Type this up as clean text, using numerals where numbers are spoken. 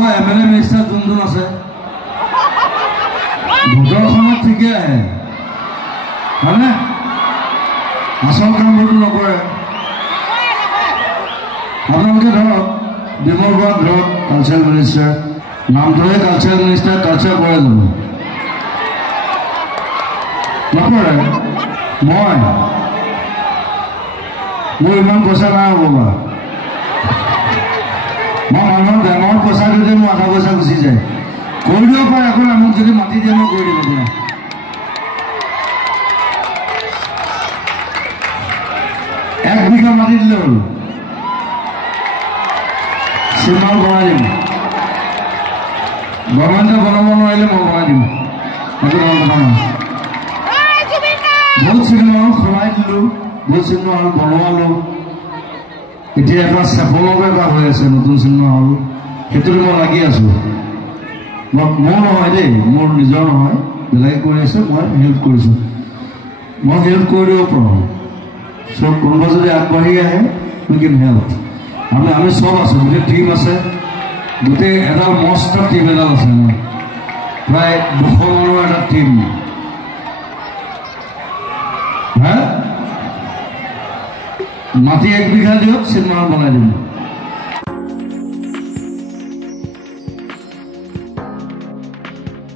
আকৌ MLA minister যোন আছে ভোটৰ সময়ত ঠিকে আহে হয়নে আচল কামবোৰটো নকৰে আপোনালোকে ধৰক বিমল বৰা ধৰক কালচাৰেল মিনিষ্টাৰ নামটোহে কালচাৰেল মিনিষ্টাৰ কালচাৰ কৰে জানো নকৰে মোৰ ইমান পইচা নাই হ'ব বাৰু মই মানুহৰ বেমাৰত পইচা দিলে মোৰ আধা পইচা গুচি যায় কৰি দিব পাৰে আকৌ মোক যদি মাতি দিয়ে মই কৰি দিব আপোনাৰ 1 বিঘা মাটি দিলে হ'ল চিনেমা বনাই দিম গভৰ্ণমেণ্টে বনাব নোৱাৰিলে মই বনাই দিম সেইটো ভাল কথা নহয় বহুত চিনেমা হল খোলাই দিলোঁ বহুত চিনেমা হল বনোৱালোঁ এতিয়া এটা চেপলকে এটা হৈ আছে নতুন চিনেমা হল সেইটোতে মই লাগি আছোঁ মোৰ নহয় দেই মোৰ নিজৰ নহয় বেলেগে কৰি আছে মই হেল্প কৰিছোঁ মই হেল্প কৰি দিব পাৰোঁ চব কোনোবা যদি আগবাঢ়ি আহে উই কেন হেল্প আমি চব আছোঁ গোটেই টিম আছে গোটেই এডাল মস্ত টিম এডাল আছে আমাৰ প্ৰায় 200 মানুহৰ এটা টিম হা মাটি 1 বিঘা দিয়ক চিনেমা বনাই দিম